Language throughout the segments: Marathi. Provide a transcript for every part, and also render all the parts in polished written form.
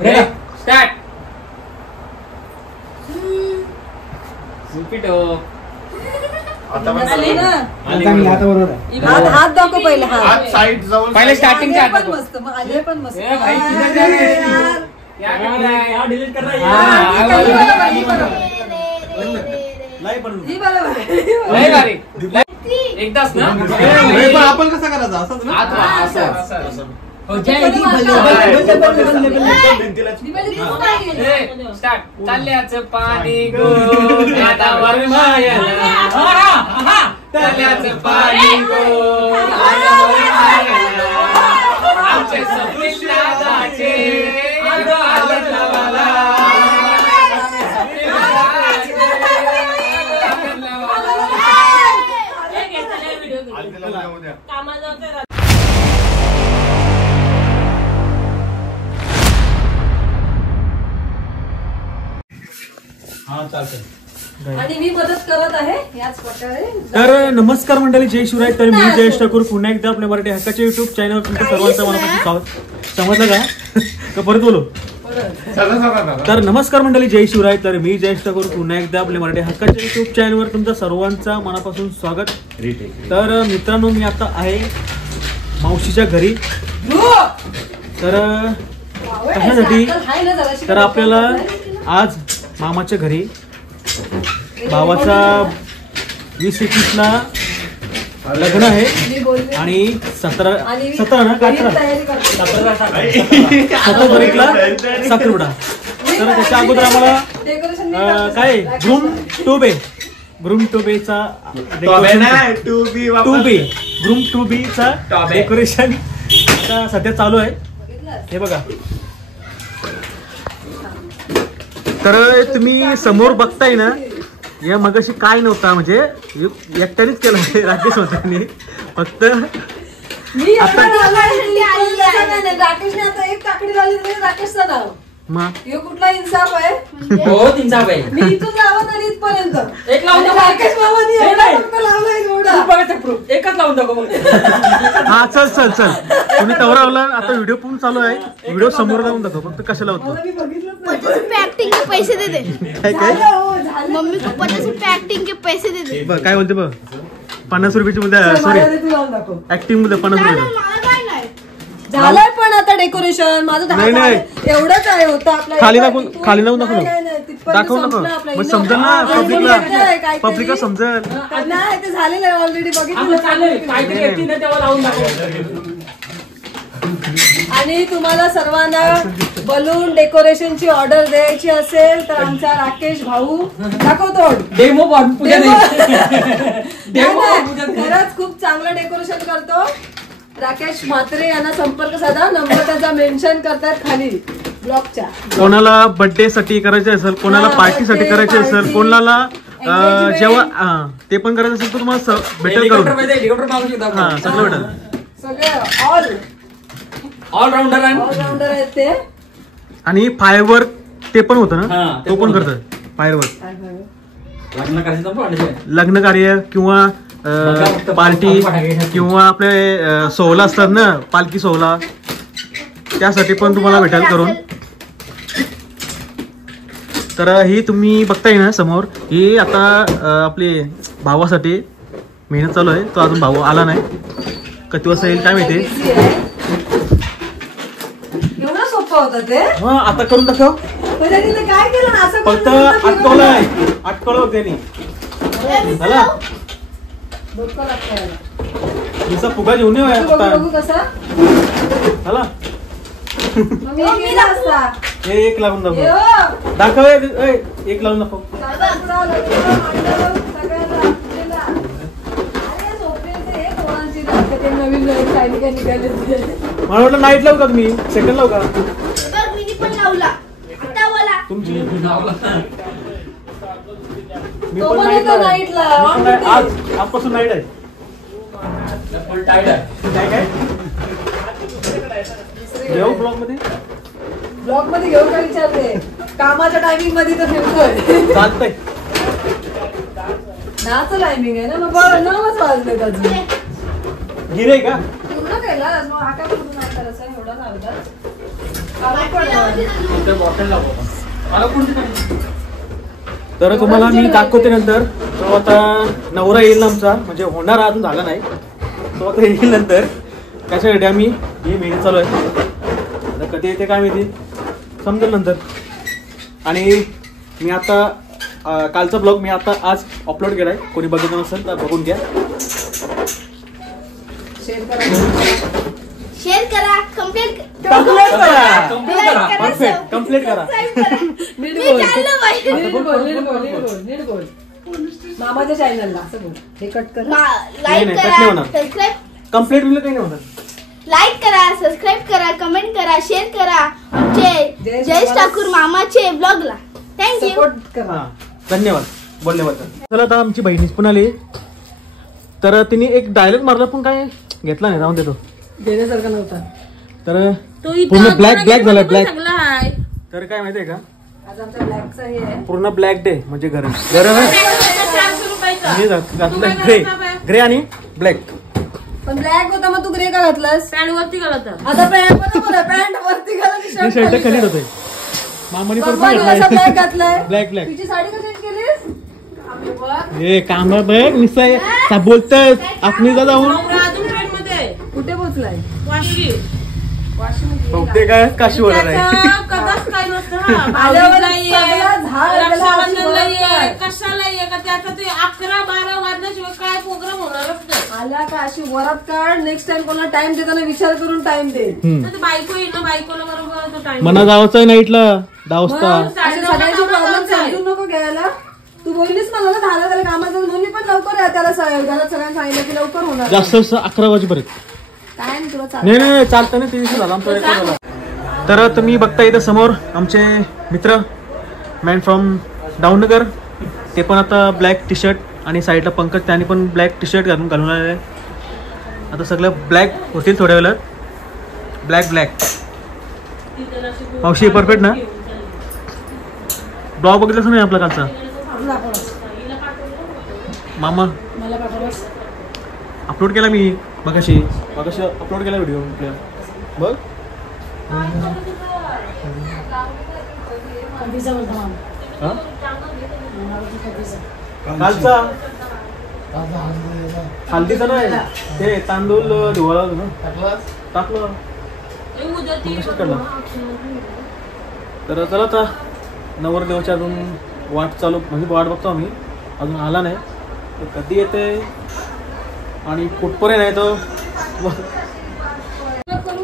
स्टार्ट. रिपीट हो. आता बरोबर आहे. हात दाखव पहिले. हात साईड जवळ. पहिले स्टार्टिंगच्या पण मस्त. मग आले पण मस्त. डिलीट कर एकदाच ना. आपण कसं करायचं असंच ना. स्टार्ट. चालल्याचं पाणी गो नादावर माया. चालल्याचं पाणी गो नादावर माया. आमचे सपील नादाचे आदत लावाला. आणि मी मदत करत आहे याच प्रकारे. तर नमस्कार मंडळी, जय शिवराय. तर मी जयेश ठाकूर पुन्हा एकदा आपल्या मराठी हक्काच्या युट्यूब चॅनल तुमच्या सर्वांचं मनापासून स्वागत. समजलं का परत बोलो. तर नमस्कार मंडळी, जय शिवराय. तर मी जयेश ठाकूर पुन्हा एकदा आपल्या मराठी हक्काच्या युट्यूब चॅनलवर तुमचं सर्वांचं मनापासून स्वागत. तर मित्रांनो, मी आता आहे मावशीच्या घरी. तर कशासाठी, तर आपल्याला आज मामाच्या घरी भावाचा 20-21ला लग्न आहे आणि 17 ना का 17 तारीखला साखरपुडा. तर त्याच्या अगोदर आम्हाला काय ग्रूम टूबेचा डेकोरेशन सध्या चालू आहे. हे बघा. तर तुम्ही समोर बघताय ना, या मगाशी काय नव्हता, म्हणजे एकट्यानेच केलं आहे राकेश होत्याने फक्त. राकेशने आता एक काकडी लावली तरी राकेशचं नाव. हे कुठला इन्साफ आहे. बहुत इन्साफ आहे. मी इथून लावून आली इथपर्यंत. एक लावून राकेश बाबांनी फक्त लावलाय एवढा. एकच लावून दाखव. हा चल तुम्ही तवर लावला. आता व्हिडिओ पण चालू आहे. व्हिडिओ समोर लावून दाखव फक्त. कशाला होतो ऍक्टिंग के पैसे दे दे. काय मम्मी को 50 रुपये ऍक्टिंग के पैसे दे दे. काय बोलते बघ. 50 रुपयाची मध्ये सॉरी ऍक्टिंग मध्ये 50 रुपये झालंय. पण आता डेकोरेशन माझं एवढंच आहे होतं आपलं. खाली दाखवून दाखवू नका. मग समजेल ना पब्लिकला समजेल. नाही ते झालेलं आहे ऑलरेडी. बघितलं. आणि तुम्हाला सर्वांना बलून डेकोरेशनची ऑर्डर द्यायची असेल तर आमचा राकेश भाऊ दाखवतो. खरंच खूप चांगलं डेकोरेशन करतो. राकेश म्हात्रे यांना संपर्क साधा. नंबर त्याचा मेन्शन करतात खाली ब्लॉगच्या. कोणाला बर्थडे साठी करायचे असेल, कोणाला पार्टीसाठी करायचे असेल, कोणाला जेव्हा ते पण करायचं असेल तर तुम्हाला भेटेल करून. हा सगळं भेटेल. सगळे ऑलराऊंडर आहेत ते. आणि फायरवर्क ते पण होतं ना, तो पण करतात. फायरवर्क लग्न कार्य किंवा पार्टी किंवा आपले सोहळा असतात ना, पालखी सोहळा, त्यासाठी पण तुम्हाला भेटेल करून. तर ही तुम्ही बघताय ना समोर, ही आता आपले भावासाठी मेहनत चालू आहे. तो अजून भाऊ आला नाही. किती वाजता येईल काय माहिती. एवढं सोपं होतं ते. आता करून दाखव. काय केलं ना असं फक्त अटकवलं त्यांनी. झाला तुमचा फुगा घेऊन झाला. एक लावून दाखव. एक लावून दाखव. मला वाटलं नाईट लावू का तुम्ही, सेकंड लावू का तुमची. मी पण आजपासून नाईट आहे. घेऊ ब्लॉग मध्ये घेऊ का विचारते. कामाच्या टायमिंग मध्ये तर फिरतोय. चालतंय. नाच टायमिंग आहे ना. मग 9 वाजले अजून. गिरे का पूर्ण केला. मग हा काय पूर्ण नाही करायचं एवढा लागला. तर तुम्हाला मी दाखवते नंतर. तो आता नवरा येईल आमचा, म्हणजे होणार अजून झाला नाही, तो आता येईल नंतर. कशासाठी आम्ही ही मेहनत चालू आहे. आता कधी येते काय माहिती, समजेल नंतर. आणि मी आता कालचा ब्लॉग मी आता आज अपलोड केलाय, कोणी बघितलं नसेल तर बघून घ्या. शेअर करा, कंप्लीट कंप्लीट करा, परफेक्ट कंप्लीट करा. नीट बोल. मामाच्या चॅनलला असं बोल. हे कट कर. लाईक नाही, करा, कट नाही होणार. सबस्क्राईब कंप्लीट बिल काही नाही होणार. लाईक करा, सबस्क्राईब करा, कमेंट करा, शेअर करा आमचे जयेश ठाकूर मामाचे ब्लॉगला. थँक्यू. सपोर्ट करा. हा, धन्यवाद बोलल्याबद्दल. चला आता आमची बहिणीच पण आली. तर तिने एक डायलॉग मारला पण काय घेतला नाही, राहून देतो. देण्यासारखा नव्हता. तर पूर्ण ब्लॅक झाला, ब्लॅक. तर काय माहितीये का, आज आमच्या ब्लॅकचा हे आहे. पूर्ण ब्लॅक डे म्हणजे गरम गरम आहे. ग्रे आणि ब्लॅक. पण ब्लॅक होता, मग तू ग्रे का घातलास? पॅन्ट वरती घालत आता पॅन्ट बरोबर आहे, पॅन्ट वरती घाला, मी शर्ट खाली होते. मामाने पण ब्लॅक घातलाय. Black black. तिची साडी कशी केलीस? हे काम बघ निसाय बोलतोय आपण जा जाऊन. अजून ट्रेन मध्ये कुठे पोहोचलाय? वाशी बहुतेक काय काशी होणार आहे. कदाच काय नसतं हा. आल्यावर भाऊबीजला ये, सगळं झाड रक्षाबंधनला ये, गेलं. कशाला ये का त्याचा ते 11-12 वाजल्याशिवाय काय प्रोग्राम होणारच नाही. आल्या का अशी वरात काढ. नेक्स्ट टाइम कोणाला टाइम देताना विचार करून टाइम दे. तर ते बायको येईल ना, बायकोला बरोबर तो टाइम मना जावंच आहे नाईटला 10 वाजता. असे सगळ्यांची प्रॉब्लेम समजून नको घ्यायला. तू बोललीस मला ना झालं त्याला कामाचं, म्हणून मी पण लवकर आहे त्याला घरात सगळ्यांना सांगितलं की लवकर होणार. जास्त 11 वाजेपर्यंत. काय नाही तुला नाही नाही चालतं ना, 23 झाला आमचा रेकॉर्ड झाला. तर तुम्ही बघता इथं समोर आमचे मित्र मॅन फ्रॉम डाऊनगर, ते पण आता ब्लॅक टी शर्ट आणि साईडला पंकज त्याने पण ब्लॅक टी शर्ट घालून आलेलं आहे. आता सगळं ब्लॅक होतील थोड्या वेळात. ब्लॅक मावशी परफेक्ट ना. ब्लॉग बघितलंच नाही आपला कालचा मामा अपलोड केला मी मगाशी अपलोड केला व्हिडिओ बघ. कालचा हल्दीचा नाही, ते तांदूळ धुवायला होतं ना, टाकलं. तर चला आता नवरदेवाची अजून वाट चालू, म्हणजे वाट बघतो आम्ही, अजून आला नाही. कधी येते आणि कुठपर्यंत आहे तो.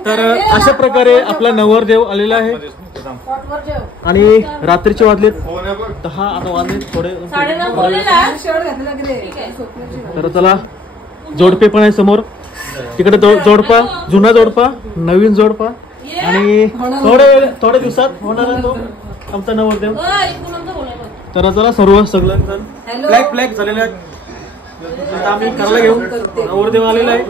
तर अशा प्रकारे आपला नवरदेव आलेला आहे. आणि रात्रीचे वाजलेत 10, आता वाजले थोडे. तर चला जोडपे पण आहे समोर. तिकडे जोडपा, जुना जोडपा, नवीन जोडपा, आणि थोड्या दिवसात होणार आहे तो आमचा नवरदेव. तर चला सगळं ब्लॅक झालेलं आहे. आता आम्ही करायला घेऊ. नवरदेव आलेला आहे.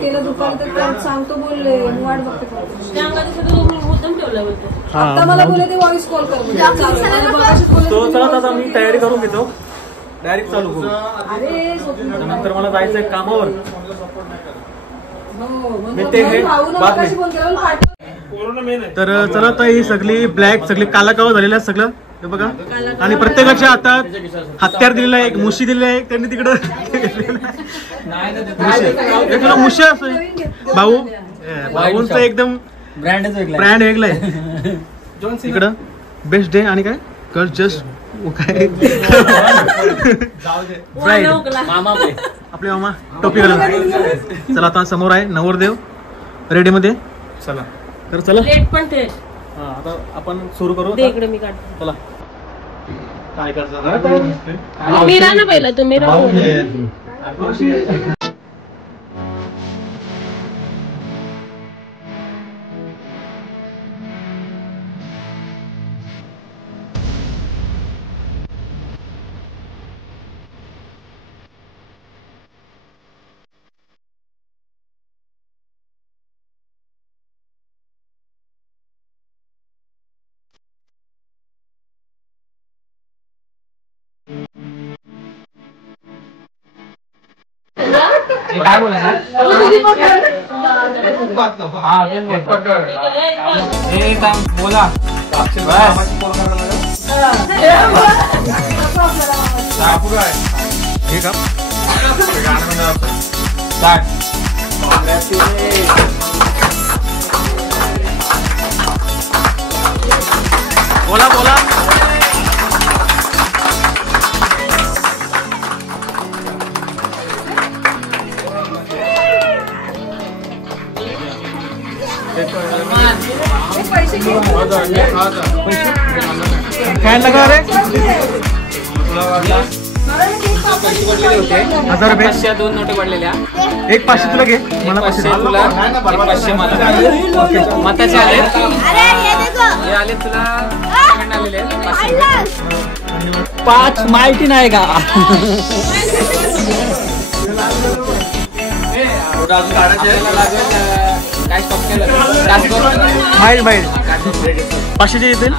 केलं दुपार सांगतो बोलले, वाट बघते. आता मला बोलले ते व्हॉइस कॉल कर. तो चला आता मी तयारी करून घेतो, डायरेक्ट चालू करू. अरे नंतर मला जायचंय कामावर. तर चला आता ही सगळी ब्लॅक, सगळी काला कावा झालेला आहे सगळं, हे बघा. आणि प्रत्येकाच्या हातात हत्यार दिलेला आहे, एक मुशी दिलेली आहे त्यांनी तिकडं. मुशी असं भाऊंचा एकदम ब्रँड वेगळा आहे इकडं. बेस्ट डे आणि काय जस्ट काय आपले मामा टोपी घालून. चला आता समोर आहे नवरदेव रेडी मध्ये. चला तर चला आता आपण सुरू करू. इकडे मी काढतो. चला काय करता मी राहा ना पहिला, तुम्ही राहा. काय बोलायचं बोला हे का बोला बोला पैसे घेऊन काय लगा रे हजार रुपये 500 2 नोटे पडलेल्या एक 500 तुला घे मला 500 तुला 500 मला मताचे आले अरे ये देखो हे आले तुला पेमेंट आलेले 5 माहिती नाही का काय स्टॉप केलं माहिती माहिती 500 येतील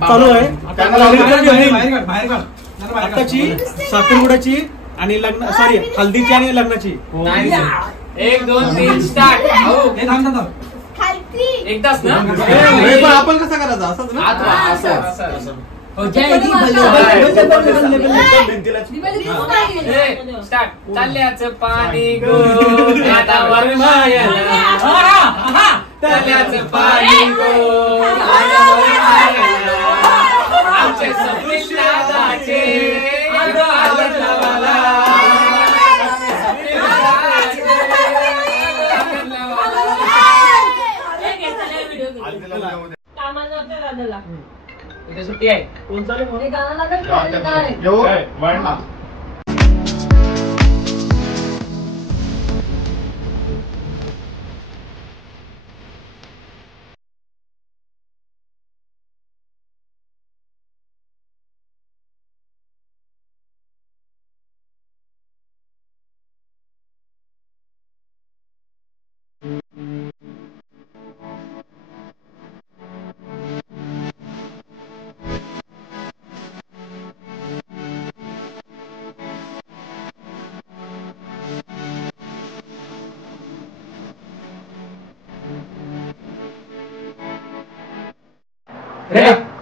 चालू आहे आताची साखरपुड्याची आणि लग्न सॉरी हल्दीची आणि लग्नाची 1 2 3 स्टार्ट खालती एकदाच ना आपण कसं करायचं असंच ना स्टार्ट चालल्याचं पाणी गो दादावर मायाला चालल्याचं पाणी गो दादावर मायाला आमचे सतीश दादाचे उद्या सुट्टी आहे हे गाणं लागत नाही.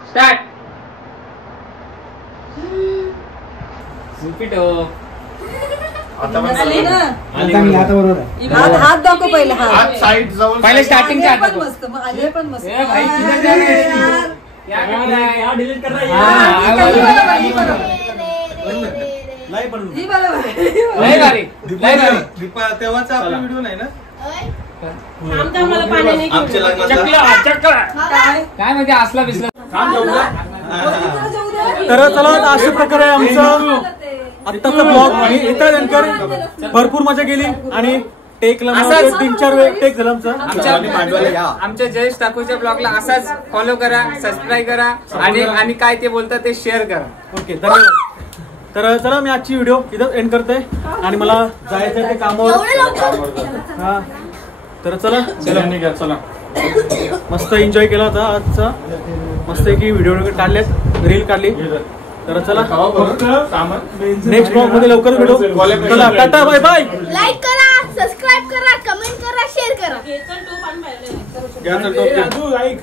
स्टार्ट रिपीट आली ना? हात दाखव पहिले हात साईड जवळ पहिले स्टार्टिंग हे पण मस्त मग आले पण मस्त ए भाई, किधर जा रहे हैं? डिलीट कर ही बरोबर आहे. लय भारी लय भारी तेव्हाचा आपला व्हिडिओ नाही ना आमच्या मला पाण्याने घेऊन आमच्या लग्नाचा चक्कर काय? काय माहिती असला बिसला तुला जाऊ दे. तर चला आता अशा प्रकारे आमचं आत्ताचा ब्लॉग इथं नंतर भरपूर मजा गेली आणि टेकला असंच. 3-4 वेळ टेक झाला आमचा आमच्या जयेश ठाकूरच्या ब्लॉगला असाच फॉलो करा सबस्क्राईब करा आणि काय ते बोलतात ते शेअर करा. ओके धन्यवाद. तर चला मी आजची व्हिडिओ इथं एंड करते आणि मला जायचं आहे ते कामावर. हा तर चला चला मस्त एन्जॉय केला होता आजचा मस्त की व्हिडिओ काढलेत रील काढली. तर चला नेक्स्ट ब्लॉग मध्ये लवकर भेटू. चला टाटा बाय बाय. लाईक करा सबस्क्राईब करा कमेंट करा शेअर करा घेतलं टोप आणि पाहिलं. तू ऐक